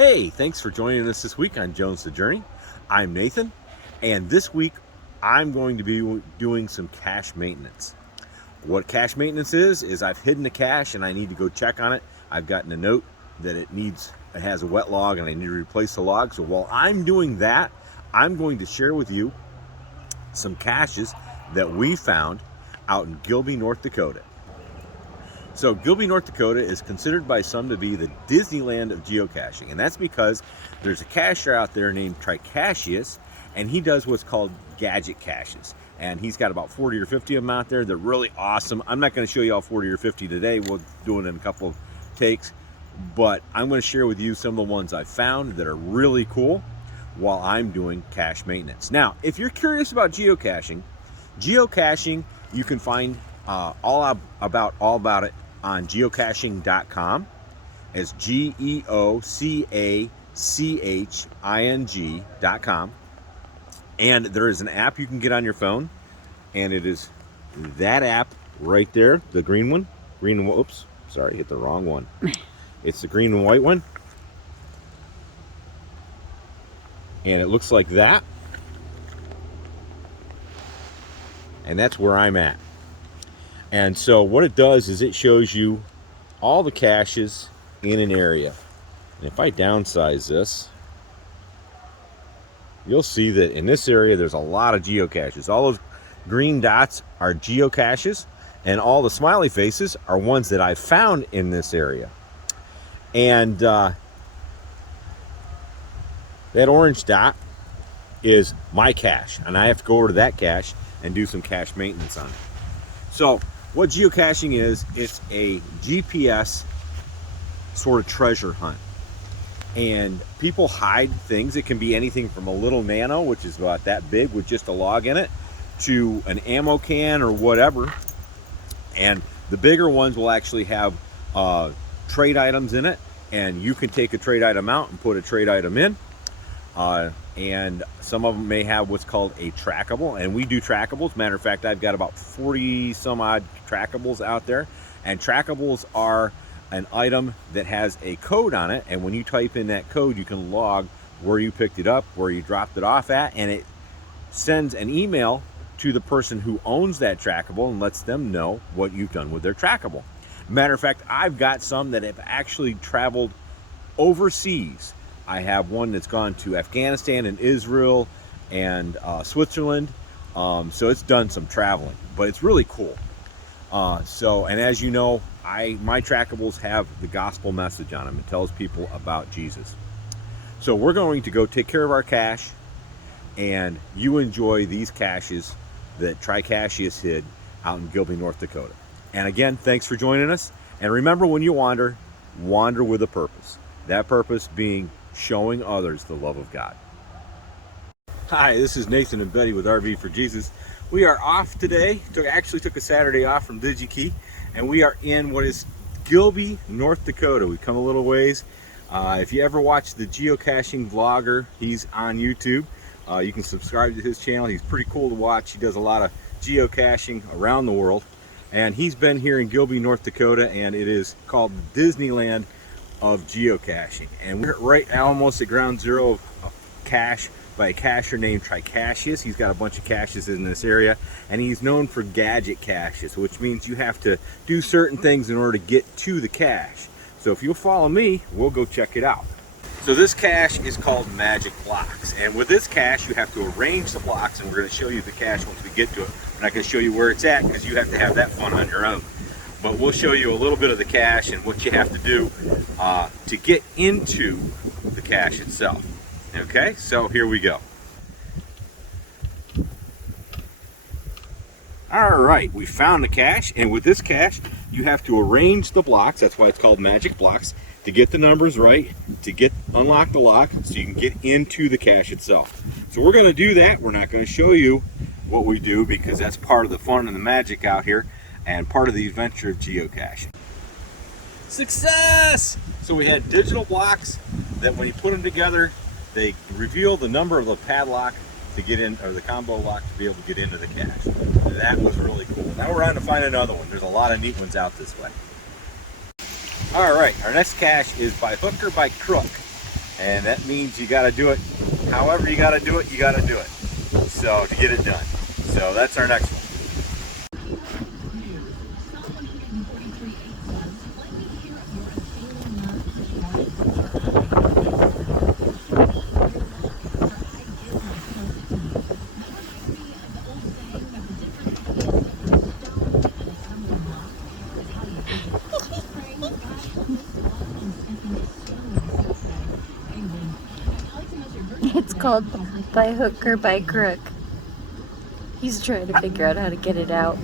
Hey, thanks for joining us this week on Jones the Journey. I'm Nathan, and this week I'm going to be doing some cache maintenance. What cache maintenance is I've hidden a cache and I need to go check on it. I've gotten a note that it has a wet log and I need to replace the log. So while I'm doing that, I'm going to share with you some caches that we found out in Gilby, North Dakota. So Gilby, North Dakota is considered by some to be the Disneyland of geocaching, and that's because there's a cacher out there named Geocache, and he does what's called gadget caches, and he's got about 40 or 50 of them out there. They're really awesome. I'm not going to show you all 40 or 50 today. We'll do it in a couple of takes, but I'm going to share with you some of the ones I found that are really cool while I'm doing cache maintenance. Now, if you're curious about geocaching, you can find all about it on geocaching.com. It's geocaching.com, and there is an app you can get on your phone, and it is that app right there, the green one. Oops, sorry, hit the wrong one. It's the green and white one, and it looks like that, and that's where I'm at. And so what it does is it shows you all the caches in an area. And if I downsize this, you'll see that in this area there's a lot of geocaches. All those green dots are geocaches, and all the smiley faces are ones that I found in this area. And that orange dot is my cache, and I have to go over to that cache and do some cache maintenance on it. So what geocaching is, it's a GPS sort of treasure hunt. And people hide things. It can be anything from a little nano, which is about that big with just a log in it, to an ammo can or whatever. And the bigger ones will actually have trade items in it, and you can take a trade item out and put a trade item in. And some of them may have what's called a trackable, and we do trackables. Matter of fact, I've got about 40 some odd trackables out there, and trackables are an item that has a code on it, and when you type in that code, you can log where you picked it up, where you dropped it off at, and it sends an email to the person who owns that trackable and lets them know what you've done with their trackable. Matter of fact, I've got some that have actually traveled overseas. I have one that's gone to Afghanistan and Israel and Switzerland. So it's done some traveling, but it's really cool. And as you know, my trackables have the gospel message on them. It tells people about Jesus. So we're going to go take care of our cache, and you enjoy these caches that Geocache hid out in Gilby, North Dakota. And again, thanks for joining us. And remember, when you wander with a purpose. That purpose being showing others the love of God. Hi, this is Nathan and Betty with RV for Jesus. We are off today. Actually took a Saturday off from DigiKey, and we are in what is Gilby, North Dakota. We've come a little ways. If you ever watch the geocaching vlogger, he's on YouTube. You can subscribe to his channel. He's pretty cool to watch. He does a lot of geocaching around the world, and he's been here in Gilby, North Dakota, and it is called Disneyland of geocaching. And we're right almost at ground zero of a cache by a cacher named Geocache. He's got a bunch of caches in this area, and he's known for gadget caches, which means you have to do certain things in order to get to the cache. So if you'll follow me, we'll go check it out. So this cache is called Magic Blocks, and with this cache you have to arrange the blocks, and we're going to show you the cache once we get to it. We're not going to show you where it's at because you have to have that fun on your own. But we'll show you a little bit of the cache and what you have to do to get into the cache itself. Okay, so here we go. All right, we found the cache, and with this cache, you have to arrange the blocks. That's why it's called Magic Blocks, to get the numbers right, to unlock the lock, so you can get into the cache itself. So we're going to do that. We're not going to show you what we do because that's part of the fun and the magic out here, and part of the adventure of geocaching. Success! So we had digital blocks that when you put them together, they reveal the number of the padlock to get in, or the combo lock to be able to get into the cache. That was really cool. Now we're on to find another one. There's a lot of neat ones out this way. All right, our next cache is by hook or by crook. And that means you got to do it however you got to do it, you got to do it. So to get it done. So that's our next one. It's called By Hook or By Crook. He's trying to figure out how to get it out.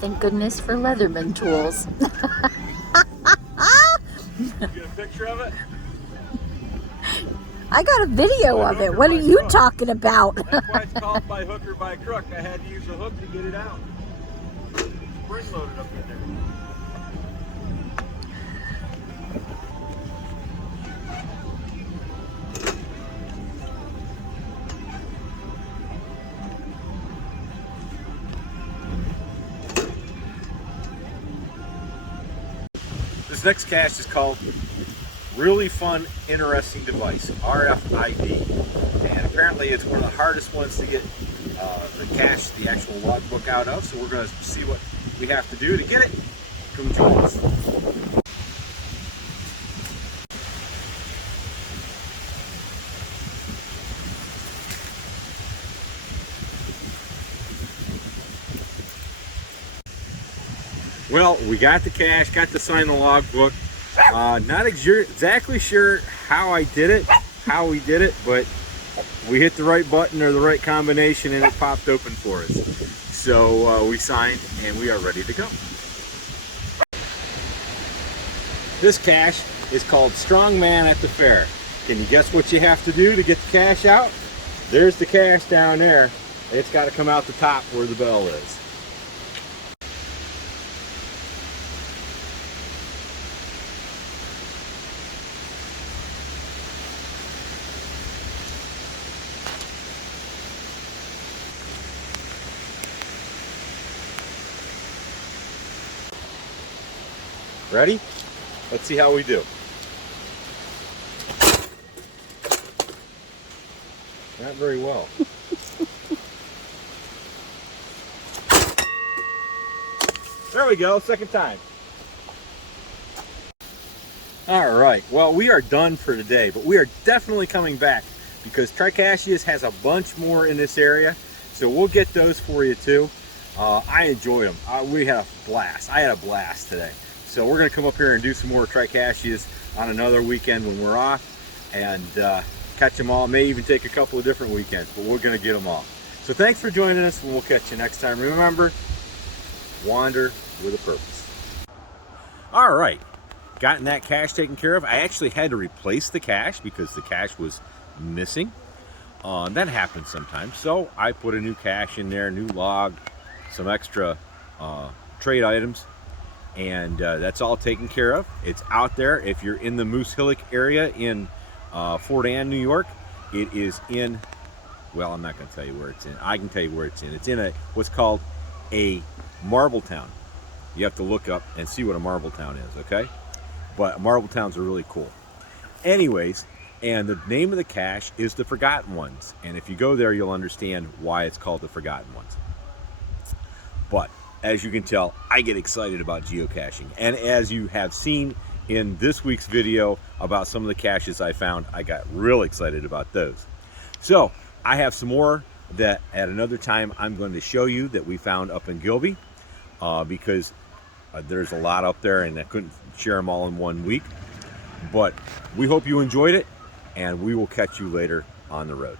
Thank goodness for Leatherman tools. You get a picture of it? I got a video of it. What are you talking about? That's why it's called By Hook or By Crook. I had to use a hook to get it out. Spring loaded up in there. This next cache is called Really Fun Interesting Device, RFID. And apparently it's one of the hardest ones to get the cache, the actual logbook out of. So we're going to see what we have to do to get it. Come join us. Well, we got the cache, got to sign the logbook. Not exactly sure how we did it, but we hit the right button or the right combination and it popped open for us. So we signed and we are ready to go. This cache is called Strongman at the fair. Can you guess what you have to do to get the cache out? There's the cache down there. It's got to come out the top where the bell is. Ready? Let's see how we do. Not very well. There we go, second time. All right, well, we are done for today, but we are definitely coming back because Tricaceus has a bunch more in this area, so we'll get those for you too. I enjoyed them. We had a blast. I had a blast today. So we're going to come up here and do some more Tricaceus on another weekend when we're off and catch them all. May even take a couple of different weekends, but we're going to get them all. So thanks for joining us, and we'll catch you next time. Remember, wander with a purpose. All right, gotten that cache taken care of. I actually had to replace the cache because the cache was missing. That happens sometimes. So I put a new cache in there, new log, some extra trade items. And that's all taken care of. It's out there. If you're in the Moose Hillock area in Fort Ann, New York, it is in, well, I'm not going to tell you where it's in. I can tell you where it's in. It's in what's called a marble town. You have to look up and see what a marble town is, okay? But marble towns are really cool. Anyways, and the name of the cache is the Forgotten Ones. And if you go there, you'll understand why it's called the Forgotten Ones. But as you can tell, I get excited about geocaching. And as you have seen in this week's video about some of the caches I found, I got real excited about those. So I have some more that at another time I'm going to show you that we found up in Gilby because there's a lot up there and I couldn't share them all in one week. But we hope you enjoyed it, and we will catch you later on the road.